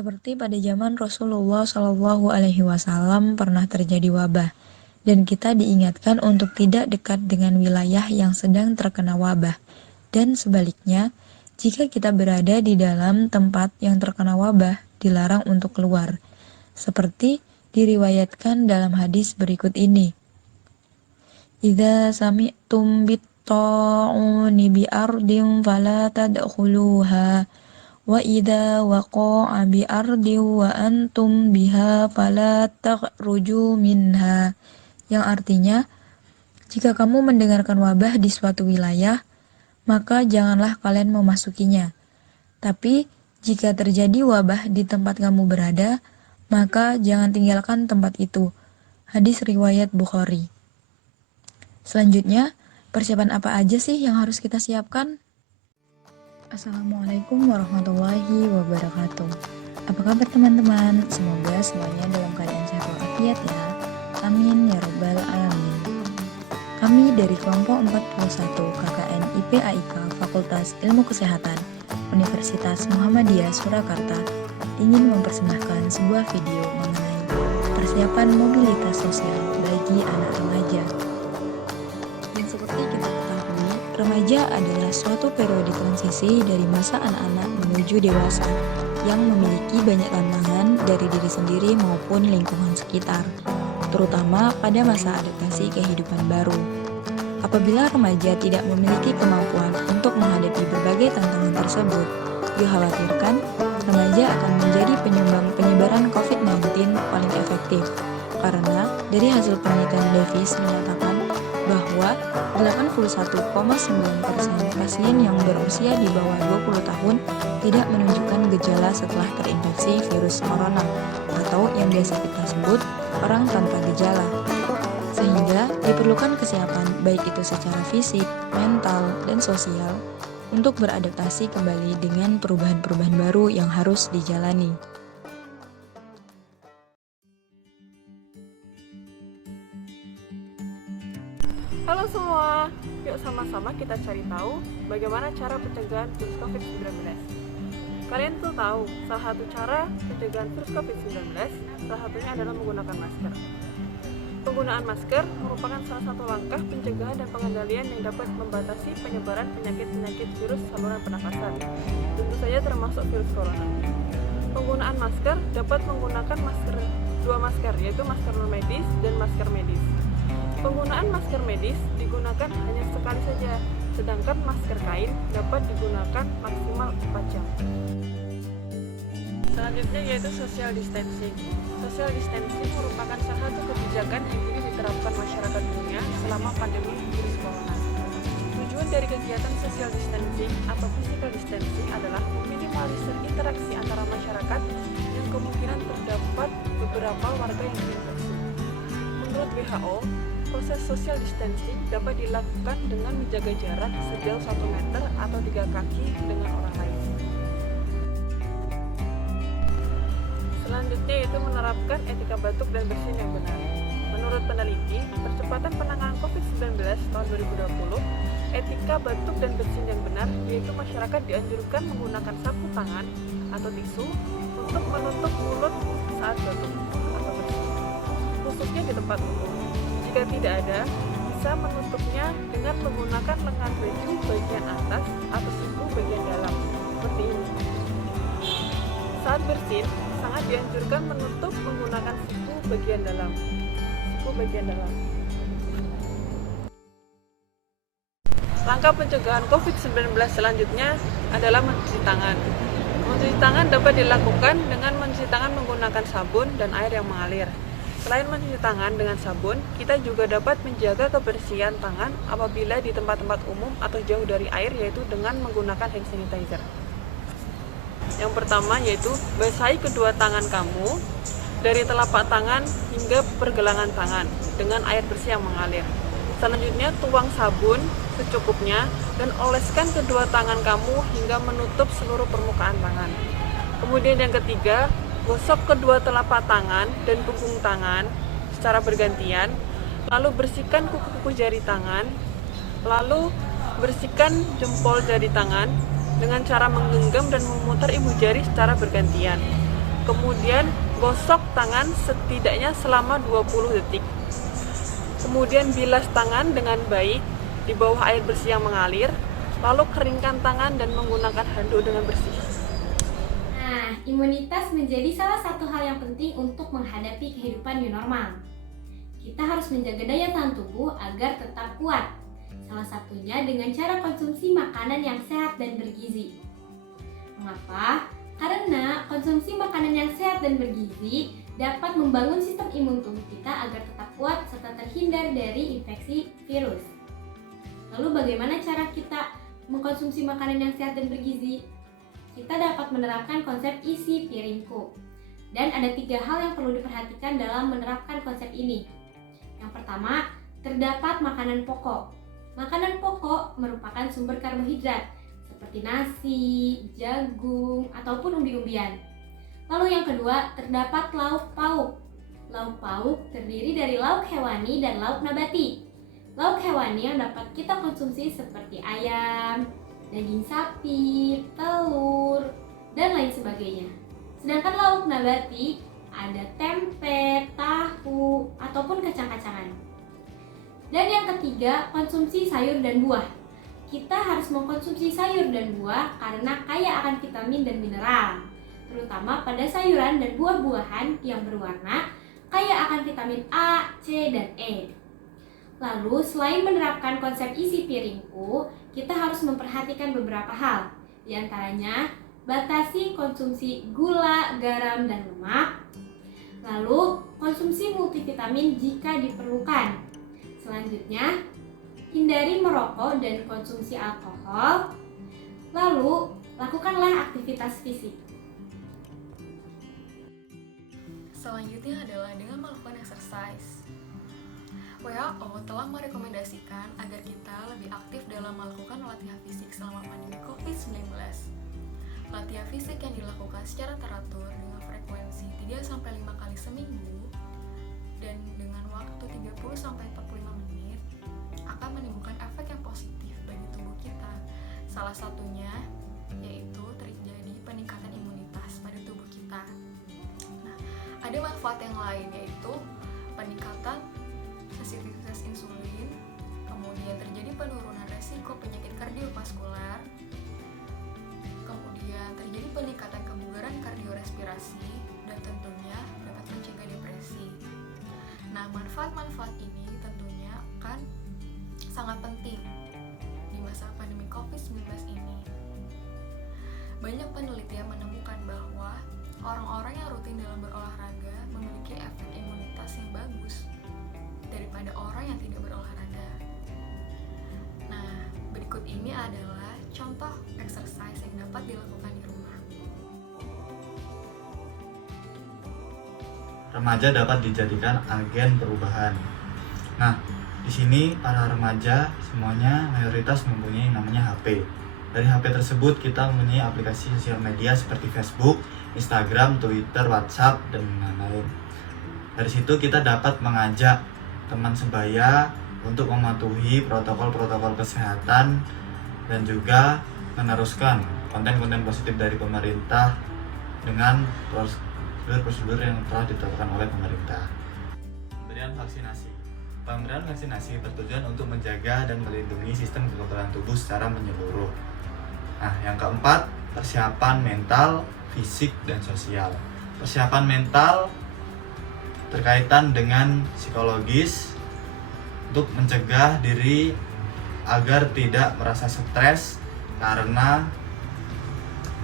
Seperti pada zaman Rasulullah Shallallahu Alaihi Wasallam pernah terjadi wabah, dan kita diingatkan untuk tidak dekat dengan wilayah yang sedang terkena wabah. Dan sebaliknya, jika kita berada di dalam tempat yang terkena wabah, dilarang untuk keluar. Seperti diriwayatkan dalam hadis berikut ini. Idza sami'tum bit-ta'uni bi ardin fala tadkhuluha wa idza waqa'a bi ardin wa antum biha fala takhruju minha, yang artinya, jika kamu mendengarkan wabah di suatu wilayah, maka janganlah kalian memasukinya. Tapi jika terjadi wabah di tempat kamu berada, maka jangan tinggalkan tempat itu. Hadis riwayat Bukhari. Selanjutnya, persiapan apa aja sih yang harus kita siapkan? Assalamualaikum warahmatullahi wabarakatuh. Apa kabar teman-teman? Semoga semuanya dalam keadaan sehat walafiat ya. Amin ya rabbal alamin. Kami dari kelompok 41 KKN IPAIK Fakultas Ilmu Kesehatan Universitas Muhammadiyah Surakarta ingin mempersembahkan sebuah video mengenai persiapan mobilitas sosial bagi anak remaja. Dan seperti kita ketahui, remaja adalah suatu periode transisi dari masa anak-anak menuju dewasa yang memiliki banyak tantangan dari diri sendiri maupun lingkungan sekitar, terutama pada masa adaptasi kehidupan baru. Apabila remaja tidak memiliki kemampuan untuk menghadapi berbagai tantangan tersebut, dikhawatirkan remaja akan menjadi penyumbang penyebaran COVID-19 paling efektif. Karena dari hasil penelitian Davis menyatakan bahwa 81,9% pasien yang berusia di bawah 20 tahun tidak menunjukkan gejala setelah terinfeksi virus corona, atau yang biasa kita sebut orang tanpa gejala. Sehingga diperlukan kesiapan baik itu secara fisik, mental, dan sosial untuk beradaptasi kembali dengan perubahan-perubahan baru yang harus dijalani. Halo semua, yuk sama-sama kita cari tahu bagaimana cara pencegahan virus COVID-19. Kalian tuh tahu, salah satu cara pencegahan virus COVID-19 salah satunya adalah menggunakan masker. Penggunaan masker merupakan salah satu langkah pencegahan dan pengendalian yang dapat membatasi penyebaran penyakit-penyakit virus saluran pernafasan, tentu saja termasuk virus corona. Penggunaan masker dapat menggunakan dua masker, yaitu masker non-medis dan masker medis. Penggunaan masker medis digunakan hanya sekali saja, sedangkan masker kain dapat digunakan maksimal 4 jam. Selanjutnya yaitu social distancing. Social distancing merupakan salah satu kebijakan yang kini diterapkan masyarakat dunia selama pandemi virus corona. Tujuan dari kegiatan social distancing atau physical distancing adalah meminimalisir interaksi antara masyarakat yang kemungkinan terdapat beberapa warga yang terinfeksi. Menurut WHO, proses social distancing dapat dilakukan dengan menjaga jarak sejauh 1 meter atau 3 kaki dengan orang lain. Selanjutnya yaitu menerapkan etika batuk dan bersin yang benar. Menurut peneliti, percepatan penanganan COVID-19 tahun 2020, etika batuk dan bersin yang benar yaitu masyarakat dianjurkan menggunakan sapu tangan atau tisu untuk menutup mulut saat batuk atau bersin, khususnya di tempat umum. Jika tidak ada, bisa menutupnya dengan menggunakan lengan baju bagian atas atau siku bagian dalam, seperti ini. Saat bersin, sangat dianjurkan menutup menggunakan siku bagian dalam. Langkah pencegahan COVID-19 selanjutnya adalah mencuci tangan. Mencuci tangan dapat dilakukan dengan mencuci tangan menggunakan sabun dan air yang mengalir. Selain mencuci tangan dengan sabun, kita juga dapat menjaga kebersihan tangan apabila di tempat-tempat umum atau jauh dari air, yaitu dengan menggunakan hand sanitizer. Yang pertama yaitu basahi kedua tangan kamu dari telapak tangan hingga pergelangan tangan dengan air bersih yang mengalir. Selanjutnya tuang sabun secukupnya dan oleskan kedua tangan kamu hingga menutup seluruh permukaan tangan. Kemudian yang ketiga, gosok kedua telapak tangan dan punggung tangan secara bergantian, lalu bersihkan kuku-kuku jari tangan, lalu bersihkan jempol jari tangan dengan cara menggenggam dan memutar ibu jari secara bergantian. Kemudian gosok tangan setidaknya selama 20 detik. Kemudian bilas tangan dengan baik di bawah air bersih yang mengalir, lalu keringkan tangan dan menggunakan handuk dengan bersih. Nah, imunitas menjadi salah satu hal yang penting untuk menghadapi kehidupan new normal. Kita harus menjaga daya tahan tubuh agar tetap kuat. Salah satunya dengan cara konsumsi makanan yang sehat dan bergizi. Mengapa? Karena konsumsi makanan yang sehat dan bergizi dapat membangun sistem imun tubuh kita agar tetap kuat serta terhindar dari infeksi virus. Lalu bagaimana cara kita mengkonsumsi makanan yang sehat dan bergizi? Kita dapat menerapkan konsep isi piringku. Dan ada 3 hal yang perlu diperhatikan dalam menerapkan konsep ini. Yang pertama, terdapat makanan pokok. Makanan pokok merupakan sumber karbohidrat seperti nasi, jagung, ataupun umbi-umbian. Lalu yang kedua, terdapat lauk pauk. Lauk pauk terdiri dari lauk hewani dan lauk nabati. Lauk hewani yang dapat kita konsumsi seperti ayam, daging sapi, telur, dan lain sebagainya. Sedangkan lauk nabati ada tempe, tahu, ataupun kacang-kacangan. Dan yang ketiga, konsumsi sayur dan buah. Kita harus mengkonsumsi sayur dan buah karena kaya akan vitamin dan mineral, terutama pada sayuran dan buah-buahan yang berwarna, kaya akan vitamin A, C, dan E. Lalu, selain menerapkan konsep isi piringku, kita harus memperhatikan beberapa hal. Di antaranya, batasi konsumsi gula, garam, dan lemak. Lalu, konsumsi multivitamin jika diperlukan. Selanjutnya, hindari merokok dan konsumsi alkohol. Lalu, lakukanlah aktivitas fisik. Selanjutnya adalah dengan melakukan exercise. WHO telah merekomendasikan agar kita lebih aktif dalam melakukan latihan fisik selama pandemi COVID-19. Latihan fisik yang dilakukan secara teratur dengan frekuensi 3-5 kali seminggu dan dengan waktu 30-45 menit akan menimbulkan efek yang positif bagi tubuh kita. Salah satunya yaitu terjadi peningkatan imunitas pada tubuh kita. Nah, ada manfaat yang lain yaitu peningkatan sensitivitas insulin, kemudian terjadi penurunan resiko penyakit kardiovaskular, kemudian terjadi peningkatan kebugaran kardiorespirasi, dan tentunya dapat mencegah depresi. Nah, manfaat-manfaat ini tentunya akan sangat penting di masa pandemi COVID-19 ini. Banyak penelitian menemukan bahwa orang-orang yang rutin dalam berolahraga memiliki efek imunitas yang bagus daripada orang yang tidak berolahraga. Nah, berikut ini adalah contoh exercise yang dapat dilakukan di rumah. Remaja dapat dijadikan agen perubahan. Nah, di sini para remaja semuanya mayoritas mempunyai namanya HP. Dari HP tersebut kita mempunyai aplikasi sosial media seperti Facebook, Instagram, Twitter, WhatsApp, dan lain-lain. Dari situ kita dapat mengajak teman sebaya untuk mematuhi protokol-protokol kesehatan dan juga meneruskan konten-konten positif dari pemerintah dengan prosedur yang telah ditetapkan oleh pemerintah. Pemberian vaksinasi. Pemberian vaksinasi bertujuan untuk menjaga dan melindungi sistem kekebalan tubuh secara menyeluruh. Nah, yang keempat, persiapan mental, fisik, dan sosial. Persiapan mental terkaitan dengan psikologis untuk mencegah diri agar tidak merasa stres karena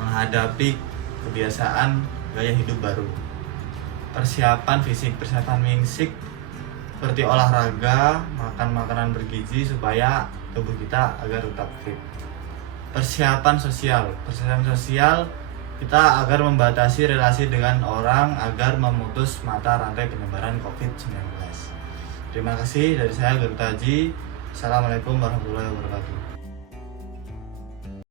menghadapi kebiasaan gaya hidup baru. Persiapan fisik seperti olahraga, makan makanan bergizi supaya tubuh kita agar tetap fit. Persiapan sosial kita agar membatasi relasi dengan orang agar memutus mata rantai penyebaran COVID-19. Terima kasih dari saya Guru Taji. Assalamualaikum warahmatullahi wabarakatuh.